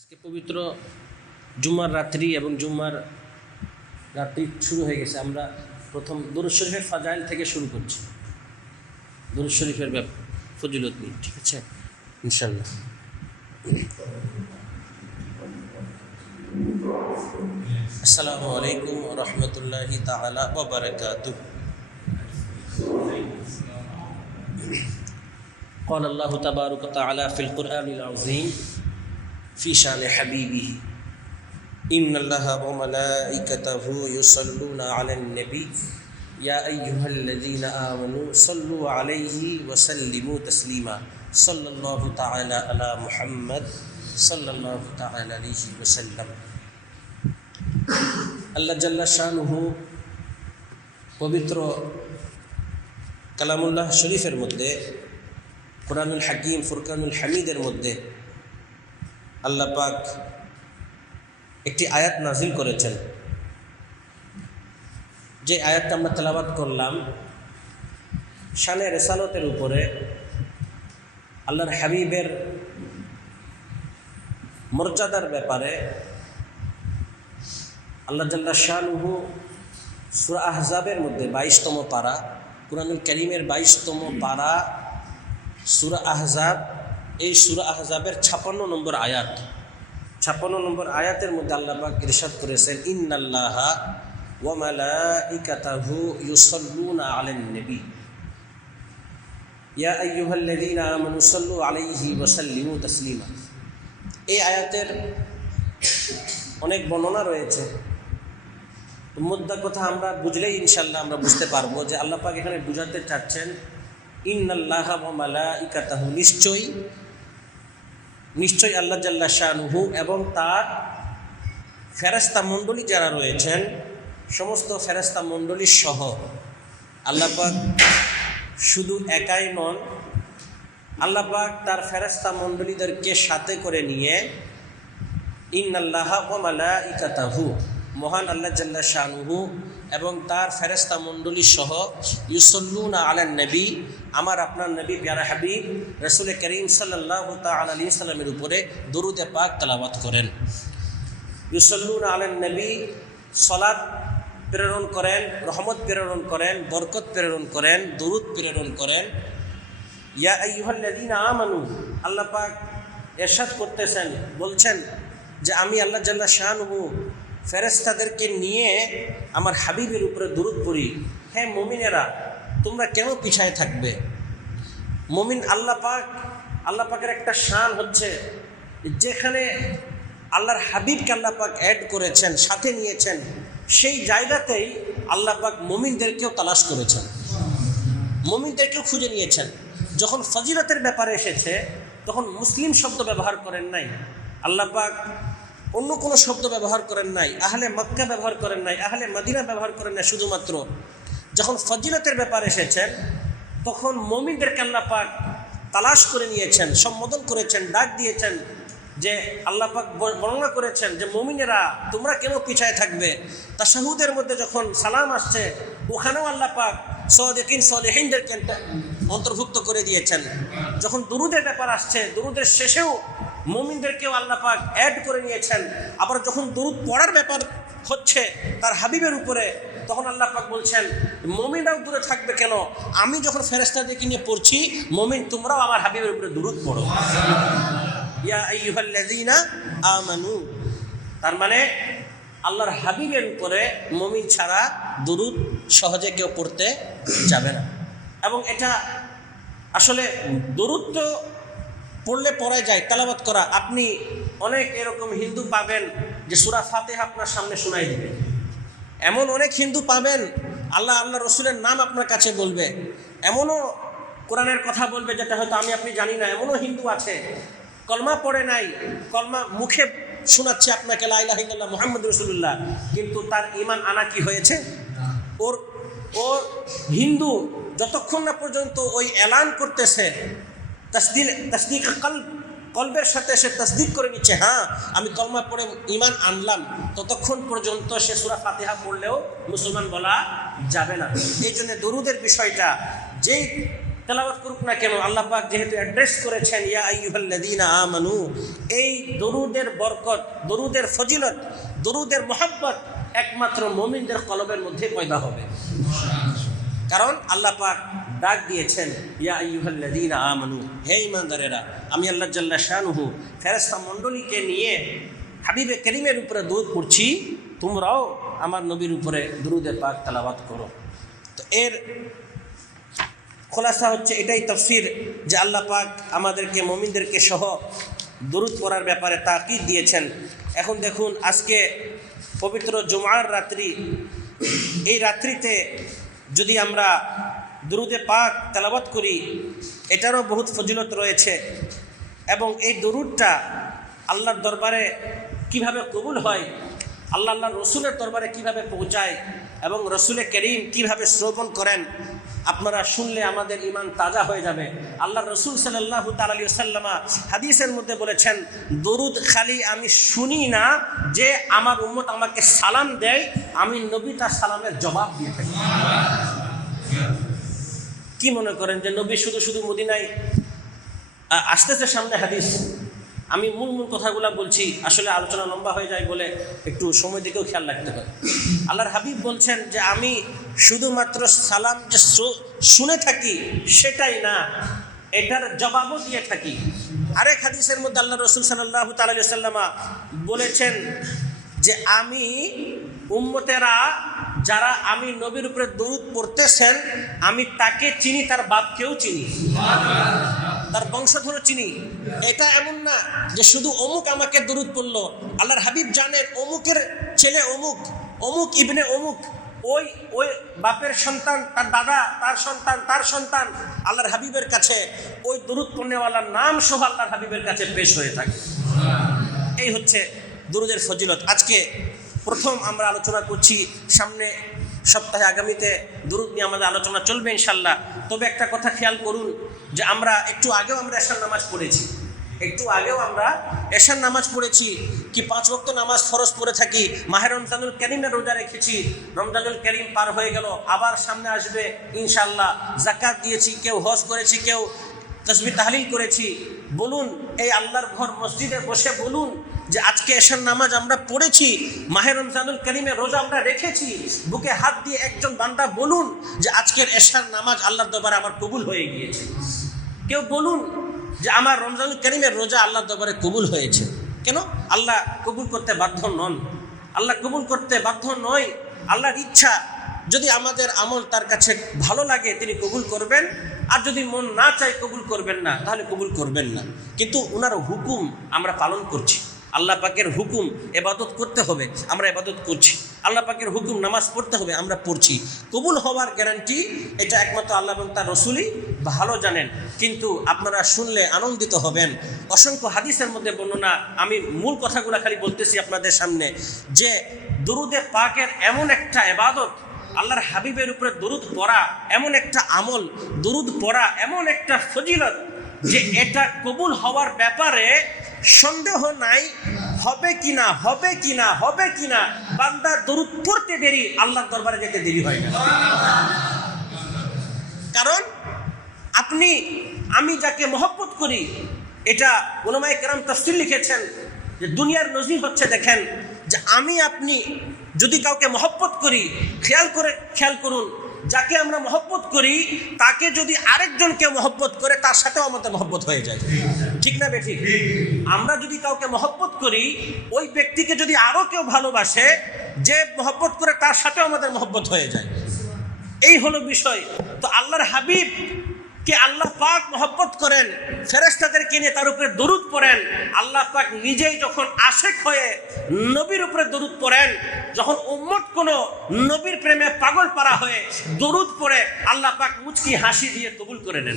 আজকে পবিত্র জুম্মার রাত্রি এবং জুম্মার রাত্রি শুরু হয়ে গেছে আমরা প্রথম দরুদ শরীফের ফাজাইল থেকে শুরু করছি দরুদ শরীফের ব্যাপ ফজিলত নিয়ে ঠিক আছে ইনশাল্লাহ আসসালামু আলাইকুম রহমতুল্লাহি তাআলা ওয়া বারাকাতুহু قال الله تبارك وتعالى في القرآن العظيم في شان حبيبه إن الله وملائكته يصلون على النبي يا أيها الذين آمنوا صلوا عليه وسلموا تسليما صلى الله تعالى على محمد صلى الله تعالى عليه وسلم আল্লাহ জাল্লা শাহনুহু পবিত্র কালামুল্লাহ শরীফের মধ্যে কোরআনুল হাকিম ফুরকানুল হামিদের মধ্যে আল্লাহ পাক একটি আয়াত নাজিল করেছেন। যে আয়াতটা আমরা তেলাবাত করলাম, শানে রেসালতের উপরে আল্লাহর হাবিবের মর্যাদার ব্যাপারে আল্লাহ জাল্লা শাহনুহু সুরা আহজাবের মধ্যে বাইশতম পারা, কুরআনুল করিমের বাইশতম পারা সুরা আহজাব এই সুরা আহজাবের ছাপান্ন নম্বর আয়াত। ছাপান্ন নম্বর আয়াতের মধ্যে আল্লাহ পাক ইরশাদ করেছেন, ইন্নাল্লাহা ওয়া মালাইকাতাহু ইউসাল্লুনা আলান নবী। ইয়া আইয়ুহাল্লাযীনা আমানু সাল্লু আলাইহি ওয়া সাল্লিমু এই আয়াতের অনেক বর্ণনা রয়েছে। মুদ্রা কথা আমরা বুঝলেই ইনশাল্লাহ আমরা বুঝতে পারব যে আল্লাহ এখানে বুঝাতে চাচ্ছেন, ইন্নাল্লাহ মালাইকাতাহু, নিশ্চয়ই নিশ্চয়ই আল্লাহ জাল্লা শাহনুহু এবং তার ফেরেস্তা মণ্ডলী যারা রয়েছেন, সমস্ত ফেরেস্তা মণ্ডলী সহ আল্লাপাক শুধু একাই নন আল্লাপাক তার ফেরেস্তা মণ্ডলীদেরকে সাথে করে নিয়ে ইন আল্লাহ ও মালাইকাতাহু মহান আল্লাহ জাল্লা শাহনুহু এবং তার ফেরেস্তা মণ্ডলী সহ ইউসল্লুনা আলান নবী, আমার আপনার নবী প্যারা হাবিব রসুল করিম সাল্লাহ আলী সাল্লামের উপরে দরুদে পাক তালাবাত করেন। ইউসল্লুনা আলান নবী সলাদ প্রেরণ করেন, রহমত প্রেরণ করেন, বরকত প্রেরণ করেন, দরুদ প্রেরণ করেন। ইয়া আইয়ুহাল্লাযীনা আমানু, আল্লাহ পাক এরশাদ করতেছেন, বলছেন যে আমি আল্লাহ জাল্লা শাহানহু ফেরেস্তাদেরকে নিয়ে আমার হাবিবের উপরে দূরত পড়ি। হ্যাঁ মমিনেরা, তোমরা কেন পিছায় থাকবে? মমিন আল্লাহ পাক, আল্লাহ পাকের একটা শান হচ্ছে যেখানে আল্লাহর হাবিবকে আল্লাহ পাক অ্যাড করেছেন, সাথে নিয়েছেন, সেই জায়গাতেই আল্লাহ পাক মমিনদেরকেও তালাশ করেছেন। মমিনদেরকেও খুঁজে নিয়েছেন। যখন ফজিলতের ব্যাপারে এসেছে, তখন মুসলিম শব্দ ব্যবহার করেন নাই। আল্লাহ পাক অন্য কোনো শব্দ ব্যবহার করেন নাই, আহলে মক্কা ব্যবহার করেন নাই, আহলে মদিনা ব্যবহার করেন নাই শুধুমাত্র। যখন ফজিলতের ব্যাপার এসেছেন, তখন মমিনদেরকে আল্লাহ পাক তালাশ করে নিয়েছেন, সম্বোধন করেছেন, ডাক দিয়েছেন যে আল্লাহ পাক বর্ণনা করেছেন যে মমিনেরা তোমরা কেন পিছায় থাকবে? তাশাহুদের মধ্যে যখন সালাম আসছে, ওখানেও আল্লাহ পাক সদেকিন সলেহিনদেরকে অন্তর্ভুক্ত করে দিয়েছেন। যখন দুরুদের ব্যাপার আসছে, দুরুদের শেষেও মমিনদেরকেও আল্লাহ পাক অ্যাড করে নিয়েছেন। আবার যখন দুরুদ পড়ার ব্যাপার হচ্ছে, তার হাবিবের উপরে, তখন আল্লাহ পাক বলছেন, মমিনরাও দূরে থাকবে কেন? আমি যখন ফেরেস্তা ফেরেস্তাদেরকে নিয়ে পড়ছি, মমিন তোমরাও আমার হাবিবের উপরে দুরুদ পড়ো। ইয়া আমানু। তার মানে আল্লাহর হাবিবের উপরে মমিন ছাড়া দুরুদ সহজে কেউ পড়তে যাবে না। এবং এটা আসলে দরুদ তো পড়লে পড়ায় যায় তালাবাত করা। আপনি অনেক এরকম হিন্দু পাবেন যে সুরা ফাতেহ আপনার সামনে শোনাই দিবে। এমন অনেক হিন্দু পাবেন, আল্লাহ আল্লাহ রসুলের নাম আপনার কাছে বলবে। এমনও কোরআনের কথা বলবে যেটা হয়তো আমি আপনি জানি না, এমনও হিন্দু আছে। কলমা পড়ে নাই, কলমা মুখে শোনাচ্ছে আপনাকে লাইলাহিল্লাহ মোহাম্মদ রসুল্লাহ কিন্তু তার ইমান আনা কি হয়েছে? ওর ও হিন্দু যতক্ষণ না পর্যন্ত ওই এলান করতেছে তসদিল তসদিক কল কলবের সাথে সে তসদিক করে নিচ্ছে। হ্যাঁ আমি কলমা পড়ে ইমান আনলাম, ততক্ষণ পর্যন্ত সে সুরা ফাতিহা পড়লেও মুসলমান বলা যাবে না। এই জন্য দরুদের বিষয়টা, যেই তেলাওয়াত করুক না কেন, আল্লাহ যেহেতু অ্যাড্রেস করেছেন, ইয়া আইয়ুহাল্লাযীনা আমানু, এই দরুদের বরকত, দরুদের ফজিলত, দরুদের মোহাব্বত একমাত্র মমিনদের কলবের মধ্যে পয়দা হবে। কারণ আল্লাহ পাক ডাক দিয়েছেন, ইয়া আমানু, হে ঈমানদারেরা, আমি আল্লাহ জাল্লা শানুহু, ফেরেশতা মণ্ডলীকে নিয়ে হাবিবে করিমের উপরে দরুদ পড়ছি তোমরাও আমার নবীর উপরে দরুদের পাক তালাবাদ করো। তো এর খোলাসা হচ্ছে এটাই তফসির যে আল্লাহ পাক আমাদেরকে, মমিনদেরকে সহ দরুদ করার ব্যাপারে তাকিদ দিয়েছেন। এখন দেখুন, আজকে পবিত্র জুমার রাত্রি, এই রাত্রিতে যদি আমরা দরুদে পাক তেলাবাত করি, এটারও বহুত ফজিলত রয়েছে। এবং এই দরুদটা আল্লাহর দরবারে কীভাবে কবুল হয়, আল্লাহ আল্লাহ রসুলের দরবারে কীভাবে পৌঁছায়, এবং রসুলের করিম কীভাবে শ্রবণ করেন, আপনারা শুনলে আমাদের ইমান তাজা হয়ে যাবে। আল্লাহ রসুল সাল্লাহ তালী সাল্লামা হাদিসের মধ্যে বলেছেন, দরুদ খালি আমি শুনি না যে আমার উম্মত আমাকে সালাম দেয়, আমি নবী তার সালামের জবাব দিয়ে থাকি। কি মনে করেন যে নবী শুধু শুধু মদিনায়? আসতেছে সামনে হাদিস। আমি মূল মূল কথাগুলো বলছি, আসলে আলোচনা লম্বা হয়ে যায় বলে একটু সময় দিকেও খেয়াল রাখতে হয়। আল্লাহর হাবিব বলছেন যে আমি শুধুমাত্র সালাম যে শুনে থাকি সেটাই না, এটার জবাবও দিয়ে থাকি। আরেক হাদিসের মধ্যে আল্লাহ রসুল সাল্লাহ তালি সাল্লামা বলেছেন যে আমি উম্মতেরা যারা আমি নবীর উপরে দরুদ পড়তেছেন, আমি তাকে চিনি, তার বাপকেও চিনি। তার বংশধর চিনি। এটা এমন না যে শুধু অমুক আমাকে দরুদ পড়ল। আল্লাহর হাবিব জানেন, অমুকের ছেলে অমুক অমুক ইবনে অমুক। ওই ওই বাপের সন্তান, তার দাদা, তার সন্তান তার সন্তান আল্লাহর হাবিবের কাছে। ওই দরুদ পণ্যওয়ালার নাম সহ আল্লাহর হাবিবের কাছে পেশ হয়ে থাকে। এই হচ্ছে দুরুদের ফজিলত। আজকে প্রথম আমরা আলোচনা করছি সামনে সপ্তাহে আগামীতে দুরুদ নিয়ে আমাদের আলোচনা চলবে ইনশাল্লাহ তবে একটা কথা খেয়াল করুন যে আমরা একটু আগেও আমরা এশার নামাজ পড়েছি। একটু আগেও আমরা এশার নামাজ পড়েছি কি পাঁচ ওয়াক্ত নামাজ ফরজ পড়ে থাকি। মাহে রমজানুল করিমের রোজা রেখেছি। রমজানুল করিম পার হয়ে গেল, আবার সামনে আসবে ইনশাল্লাহ জাকাত দিয়েছি, কেউ হজ করেছি, কেউ তসবি তাহলিল করেছি। বলুন, এই আল্লাহর ঘর মসজিদে বসে বলুন যে আজকে এশার নামাজ আমরা পড়েছি মাহের রমজানুল করিমের রোজা আমরা রেখেছি, বুকে হাত দিয়ে একজন বান্দা বলুন যে আজকের এশার নামাজ আল্লাহর দরবারে আমার কবুল হয়ে গিয়েছে। কেউ বলুন যে আমার রমজানুল করিমের রোজা আল্লাহর দরবারে কবুল হয়েছে। কেন? আল্লাহ কবুল করতে বাধ্য নন। আল্লাহ কবুল করতে বাধ্য নয়। আল্লাহর ইচ্ছা, যদি আমাদের আমল তার কাছে ভালো লাগে, তিনি কবুল করবেন। আর যদি মন না চায় কবুল করবেন না, তাহলে কবুল করবেন না। কিন্তু ওনার হুকুম আমরা পালন করছি। আল্লাহ পাকের হুকুম এবাদত করতে হবে, আমরা এবাদত করছি। আল্লাহ পাকের হুকুম নামাজ পড়তে হবে, আমরা পড়ছি। কবুল হওয়ার গ্যারান্টি এটা একমাত্র আল্লাহ এবং তার রসুলই ভালো জানেন। কিন্তু আপনারা শুনলে আনন্দিত হবেন। অসংখ্য হাদিসের মধ্যে বর্ণনা, আমি মূল কথাগুলো খালি বলতেছি আপনাদের সামনে যে দুরুদে পাকের এমন একটা এবাদত, আল্লাহর হাবিবের উপরে দরুদ পড়া এমন একটা আমল, দরুদ পড়া এমন একটা ফজিলত যে এটা কবুল হওয়ার ব্যাপারে সন্দেহ নাই, হবে কিনা হবে কিনা হবে কিনা, বান্দা দরুদ পড়তে দেরি, আল্লাহর দরবারে যেতে দেরি হয় না। কারণ আপনি, আমি যাকে মহব্বত করি, এটা ওলামায় কেরাম তফসিল লিখেছেন যে দুনিয়ার নজির হচ্ছে দেখেন, যে আমি আপনি যদি কাউকে মহব্বত করি, খেয়াল করে, খেয়াল করুন, যাকে আমরা মহব্বত করি, তাকে যদি আরেকজনকে মহব্বত করে, তার সাথেও আমাদের মহব্বত হয়ে যায়। ঠিক না বেঠিক আমরা যদি কাউকে মহব্বত করি, ওই ব্যক্তিকে যদি আরও কেউ ভালোবাসে, যে মহব্বত করে তার সাথেও আমাদের মহব্বত হয়ে যায়। এই হলো বিষয়। তো আল্লাহর হাবিব কে আল্লাহ পাক মহব্বত করেন ফেরেস্তাদেরকে নিয়ে তার উপরে দরুদ পড়েন, আল্লাহ পাক নিজেই যখন আশেক হয়ে নবীর উপরে দরুদ পড়েন, যখন উম্মত কোনো নবীর প্রেমে পাগল পারা হয়ে দরুদ পড়ে, আল্লাহ পাক মুচকি হাসি দিয়ে কবুল করে নেন।